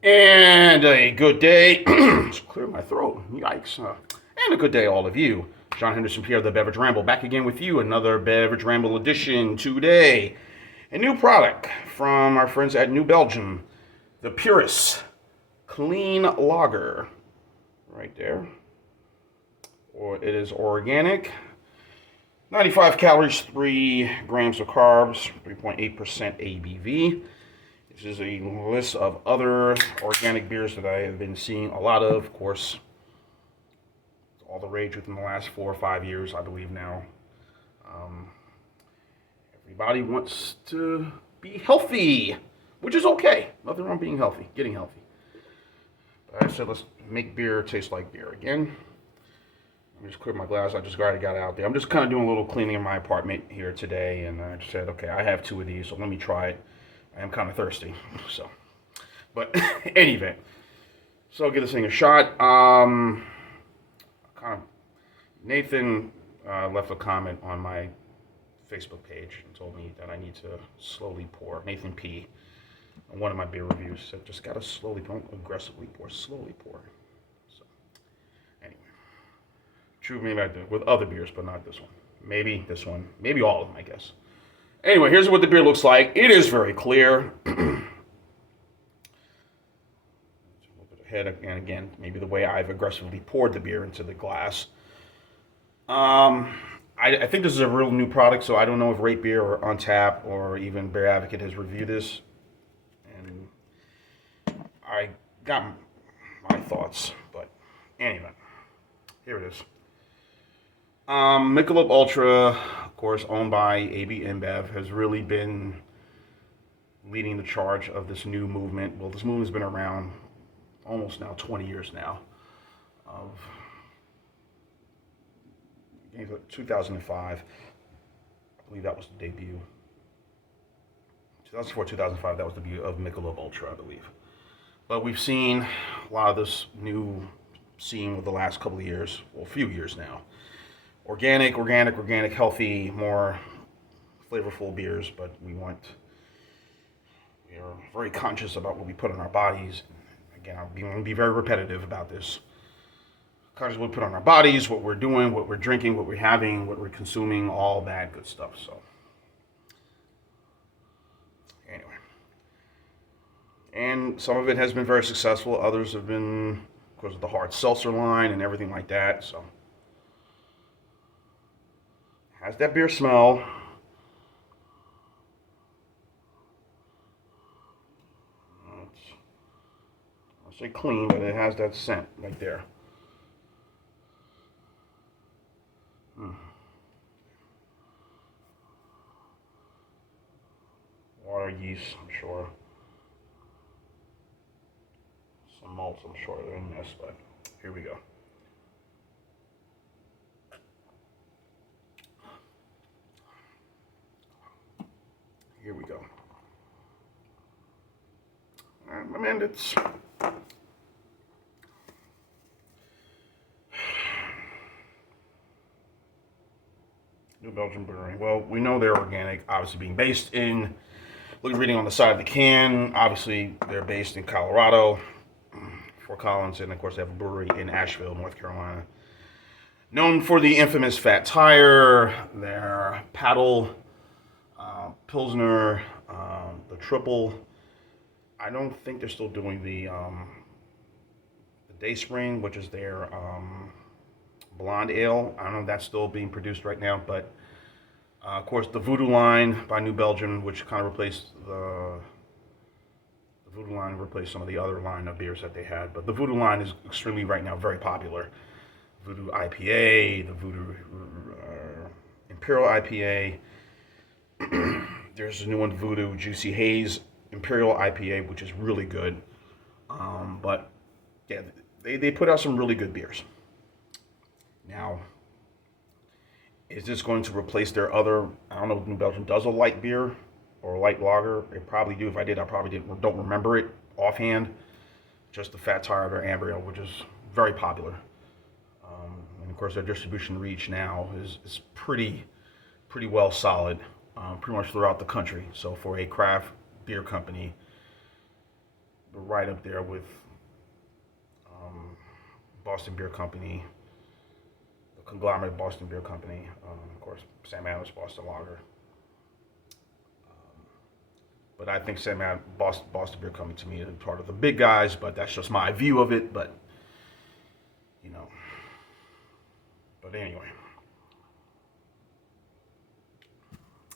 And a good day. Just clear my throat. Yikes. And a good day, all of you. John Henderson Pierre, the Beverage Ramble, back again with you. Another Beverage Ramble edition today. A new product from our friends at New Belgium, the Purist Clean Lager. Right there. Or it is organic. 95 calories, 3 grams of carbs, 3.8% ABV. This is a list of other organic beers that I have been seeing a lot of course, all the rage within the last 4 or 5 years, I believe now. Everybody wants to be healthy, which is okay. Nothing wrong being healthy, getting healthy. But I said, let's make beer taste like beer again. Let me just clear my glass. I just got it out there. I'm just kind of doing a little cleaning in my apartment here today, and I just said, okay, I have 2 of these, so let me try it. I am kind of thirsty, so. But any event, so I'll give this thing a shot. Nathan left a comment on my Facebook page and told me that I need to slowly pour. Nathan P. on one of my beer reviews said just gotta slowly, don't aggressively pour, slowly pour. So anyway, true, maybe I do with other beers, but not this one. Maybe this one, maybe all of them, I guess. Anyway, here's what the beer looks like. It is very clear. A little bit ahead, and again, maybe the way I've aggressively poured the beer into the glass. I think this is a real new product, so I don't know if Rate Beer or Untap or even Beer Advocate has reviewed this. And I got my thoughts, but anyway, here it is. Michelob Ultra, of course, owned by AB InBev, has really been leading the charge of this new movement. Well, this movement's been around almost now 20 years now. Of 2005, I believe that was the debut. 2004, 2005, that was the debut of Michelob Ultra, I believe. But we've seen a lot of this new scene with the last couple of years, well, a few years now. Organic, healthy, more flavorful beers, but we are very conscious about what we put in our bodies. Again, I'm going to be very repetitive about this. Conscious what we put on our bodies, what we're doing, what we're drinking, what we're having, what we're consuming, all that good stuff. So, anyway. And some of it has been very successful. Others have been, of course, with the hard seltzer line and everything like that. So, has that beer smell. I'll say clean, but it has that scent right there. Water, yeast, I'm sure. Some malts, I'm sure they're in this, but here we go. Here we go. I mean, it's New Belgium Brewing. Well, we know they're organic, obviously being based in, reading on the side of the can, obviously they're based in Colorado, Fort Collins, and of course they have a brewery in Ashville, North Carolina. Known for the infamous Fat Tire, their paddle, Pilsner, the triple. I don't think they're still doing the Dayspring, which is their blonde ale. I don't know if that's still being produced right now, but of course the Voodoo line by New Belgium, which kind of replaced the Voodoo line replaced some of the other line of beers that they had. But the Voodoo line is extremely right now very popular. Voodoo IPA, the Voodoo Imperial IPA. There's a new one, Voodoo Juicy Haze Imperial IPA, which is really good. But yeah, they put out some really good beers. Now, is this going to replace their other, I don't know if New Belgium does a light beer or a light lager. They probably do. If I did, I probably don't remember it offhand. Just the Fat Tire or Amber Ale, which is very popular. And of course, their distribution reach now is pretty well solid, pretty much throughout the country. So for a craft beer company, right up there with Boston Beer Company, the conglomerate Boston Beer Company, of course, Sam Adams Boston Lager. But I think Sam Adams Boston Beer Company to me is part of the big guys, but that's just my view of it. But, you know, but anyway.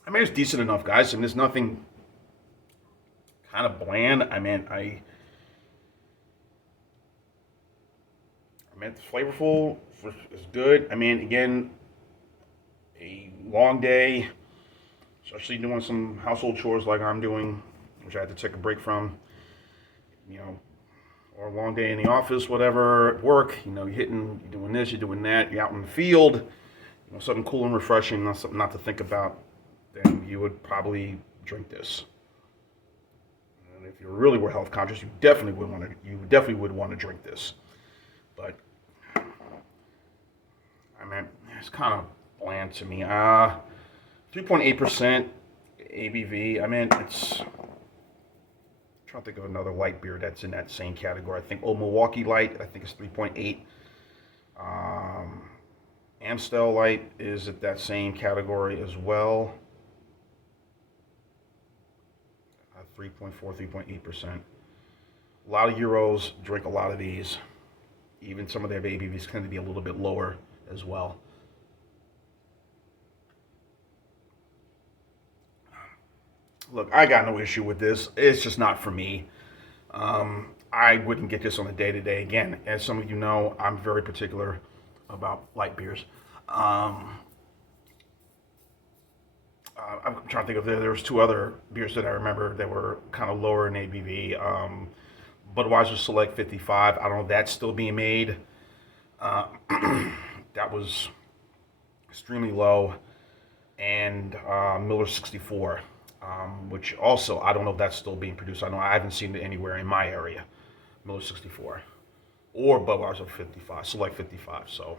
I mean, it's decent enough, guys, and there's nothing kind of bland. I mean, it's flavorful. It's good. I mean, again, a long day, especially doing some household chores like I'm doing, which I had to take a break from, you know, or a long day in the office, whatever, at work, you know, you're doing this, you're doing that, you're out in the field, you know, something cool and refreshing, not something not to think about, then you would probably drink this. And if you really were health conscious, you definitely would want to drink this. But I mean, it's kind of bland to me. 3.8% ABV. I mean, I'm trying to think of another light beer that's in that same category. I think Old Milwaukee Light, I think it's 3.8. Amstel Light is at that same category as well. 3.4, 3.8%. A lot of Euros drink a lot of these. Even some of their ABVs tend to be a little bit lower as well. Look, I got no issue with this. It's just not for me. I wouldn't get this on a day-to-day. Again, as some of you know, I'm very particular about light beers. I'm trying to think of there was two other beers that I remember that were kind of lower in ABV. Budweiser Select 55. I don't know if that's still being made. That was extremely low. And Miller 64, which also, I don't know if that's still being produced. I haven't seen it anywhere in my area. Miller 64. Or Budweiser 55, Select 55. So,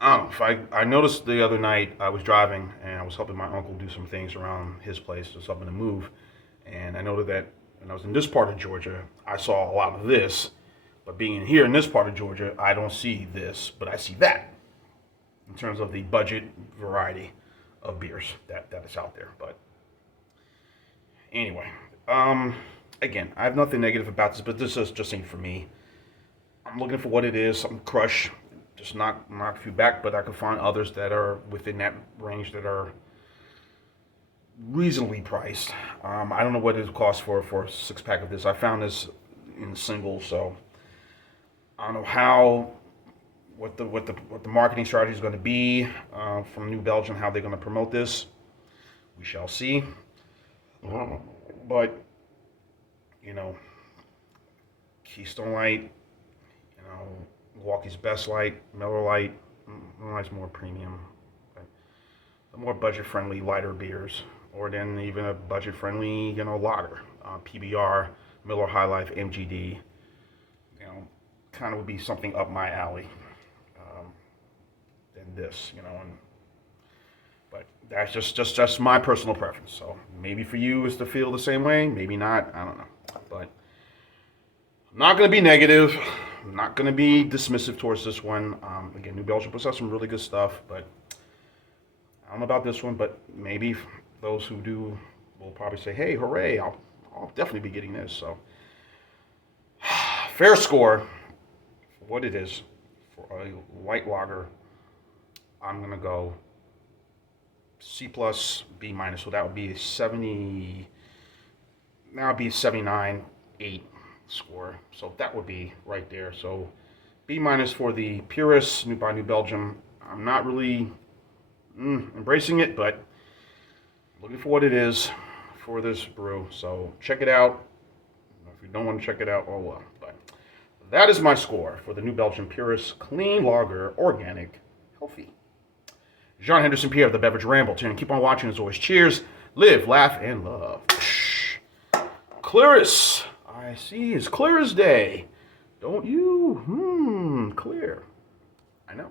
I don't know. If I noticed the other night, I was driving and I was helping my uncle do some things around his place, just helping to move. And I noted that when I was in this part of Georgia, I saw a lot of this. But being here in this part of Georgia, I don't see this, but I see that in terms of the budget variety of beers that is out there. But anyway, again, I have nothing negative about this, but this just ain't for me. I'm looking for what it is, something crush, just knock a few back, but I can find others that are within that range that are reasonably priced. I don't know what it costs for a 6-pack of this. I found this in singles, so I don't know what the marketing strategy is going to be from New Belgium, how they're going to promote this. We shall see. But you know, Keystone Light, you know, Milwaukee's Best Light, Miller Light, Miller Light's more premium. But the more budget-friendly, lighter beers, or then even a budget-friendly, you know, lager, PBR, Miller High Life, MGD, you know, kind of would be something up my alley than this, you know. But that's just my personal preference. So maybe for you is to feel the same way, maybe not. I don't know. But I'm not going to be negative. I'm not going to be dismissive towards this one. Again, New Belgium puts out some really good stuff, but I don't know about this one. But maybe those who do will probably say, "Hey, hooray! I'll definitely be getting this." So fair score for what it is for a light lager. I'm going to go C plus, B minus. So that would be a 70. That would be a 79.8 score. So that would be right there. So B minus for the Purist by New Belgium. I'm not really embracing it, but looking for what it is for this brew. So check it out. If you don't want to check it out, oh well. But that is my score for the New Belgium Purist Clean Lager Organic Healthy. John Henderson Pierre of the Beverage Ramble. Keep on watching as always. Cheers, live, laugh, and love. Clearest. I see, as clear as day. Don't you? Clear. I know.